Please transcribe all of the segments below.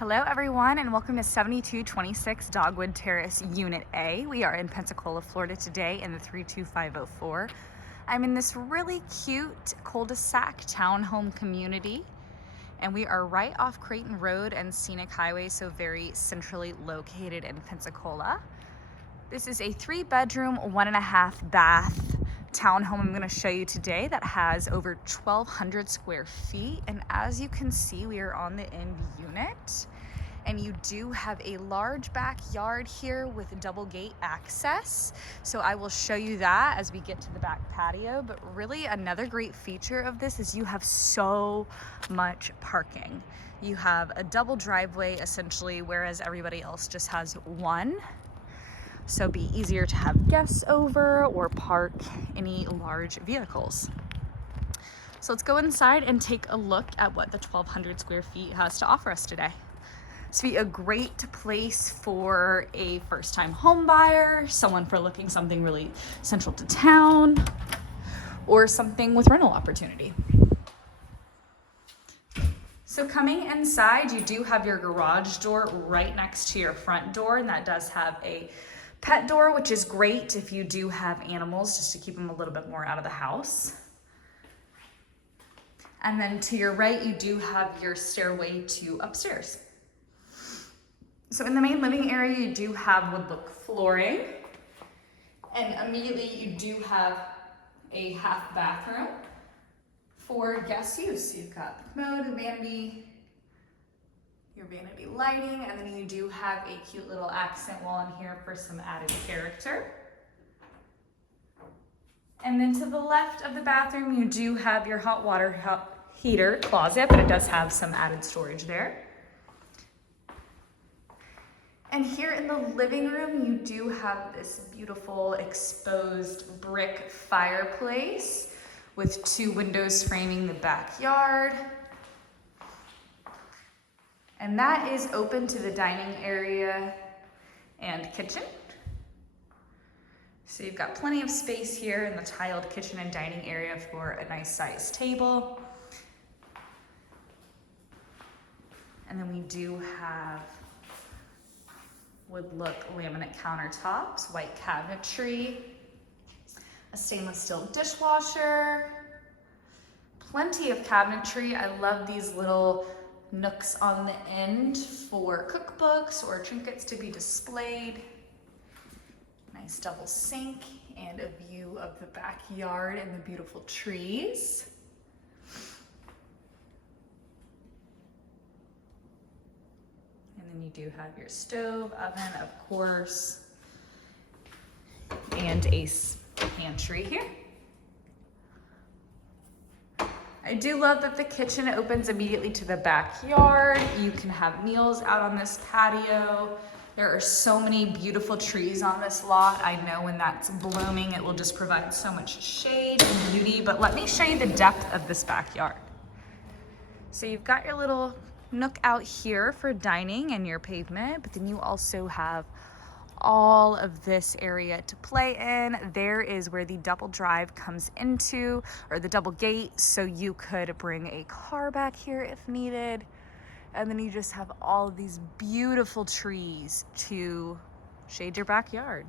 Hello everyone and welcome to 7226 Dogwood Terrace Unit A. We are in Pensacola, Florida today in the 32504. I'm in this really cute cul-de-sac townhome community and we are right off Creighton Road and Scenic Highway, so very centrally located in Pensacola. This is a 3-bedroom, 1.5 bath townhome I'm going to show you today that has over 1,200 square feet. And as you can see, we are on the end unit. And you do have a large backyard here with double gate access. So I will show you that as we get to the back patio. But really another great feature of this is you have so much parking. You have a double driveway essentially, whereas everybody else just has one. So it'd be easier to have guests over or park any large vehicles. So let's go inside and take a look at what the 1,200 square feet has to offer us today. This would be a great place for a first-time home buyer, someone for looking something really central to town, or something with rental opportunity. So coming inside, you do have your garage door right next to your front door, and that does have a pet door, which is great if you do have animals, just to keep them a little bit more out of the house. And then to your right, you do have your stairway to upstairs. So in the main living area, you do have wood look flooring, and immediately you do have a half bathroom for guest use. So you've got the commode, the vanity, your vanity lighting, and then you do have a cute little accent wall in here for some added character. And then to the left of the bathroom, you do have your hot water heater closet, but it does have some added storage there. And here in the living room, you do have this beautiful exposed brick fireplace with 2 windows framing the backyard. And that is open to the dining area and kitchen. So you've got plenty of space here in the tiled kitchen and dining area for a nice sized table. And then we do have wood look laminate countertops, white cabinetry, a stainless steel dishwasher, plenty of cabinetry. I love these little nooks on the end for cookbooks or trinkets to be displayed. Nice double sink and a view of the backyard and the beautiful trees. And then you do have your stove, oven, of course, and a pantry here. I do love that the kitchen opens immediately to the backyard. You can have meals out on this patio. There are so many beautiful trees on this lot. I know when that's blooming, it will just provide so much shade and beauty, but let me show you the depth of this backyard. So you've got your little nook out here for dining and your pavement, but then you also have all of this area to play in. There is where the double drive comes into, or the double gate, so you could bring a car back here if needed. And then you just have all of these beautiful trees to shade your backyard.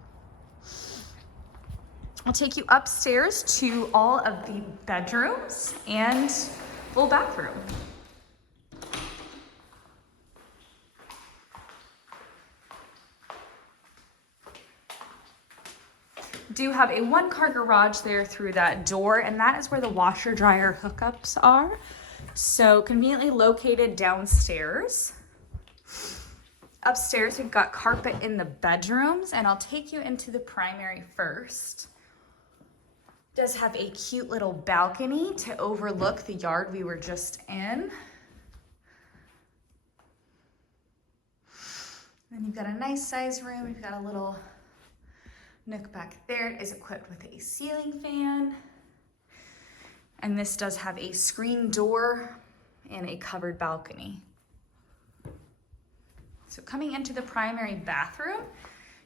I'll take you upstairs to all of the bedrooms and full bathroom. Do have a 1-car garage there through that door, and that is where the washer dryer hookups are. So conveniently located downstairs. Upstairs, we've got carpet in the bedrooms, and I'll take you into the primary first. It does have a cute little balcony to overlook the yard we were just in. Then you've got a nice size room. You've got a little nook back there. It is equipped with a ceiling fan. And this does have a screen door and a covered balcony. So coming into the primary bathroom,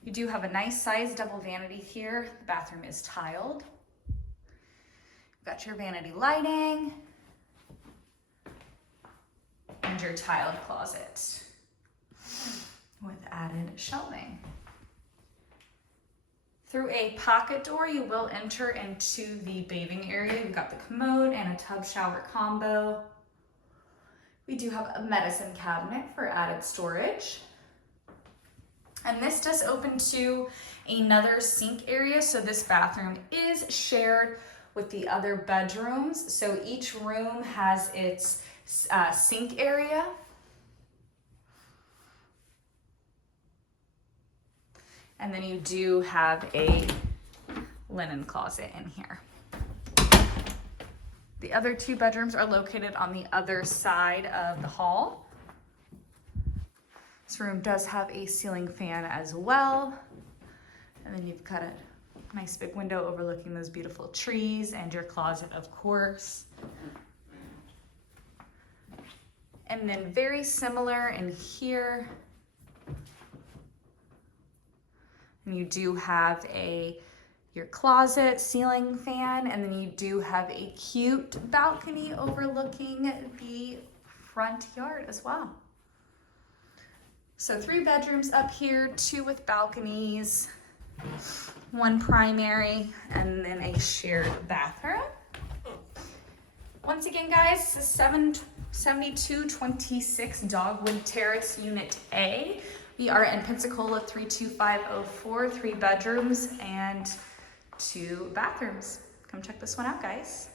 you do have a nice sized double vanity here. The bathroom is tiled. You've got your vanity lighting and your tiled closet. with added shelving. Through a pocket door, you will enter into the bathing area. You've got the commode and a tub shower combo. We do have a medicine cabinet for added storage. And this does open to another sink area. So this bathroom is shared with the other bedrooms. So each room has its sink area. And then you do have a linen closet in here. The other two bedrooms are located on the other side of the hall. This room does have a ceiling fan as well. And then you've got a nice big window overlooking those beautiful trees and your closet, of course. And then very similar in here. And you do have your closet, ceiling fan, and then you do have a cute balcony overlooking the front yard as well. So 3 bedrooms up here, 2 with balconies, 1 primary, and then a shared bathroom. Once again, guys, this is 7226 Dogwood Terrace, Unit A. We are in Pensacola 32504, 3 bedrooms and 2 bathrooms. Come check this one out, guys.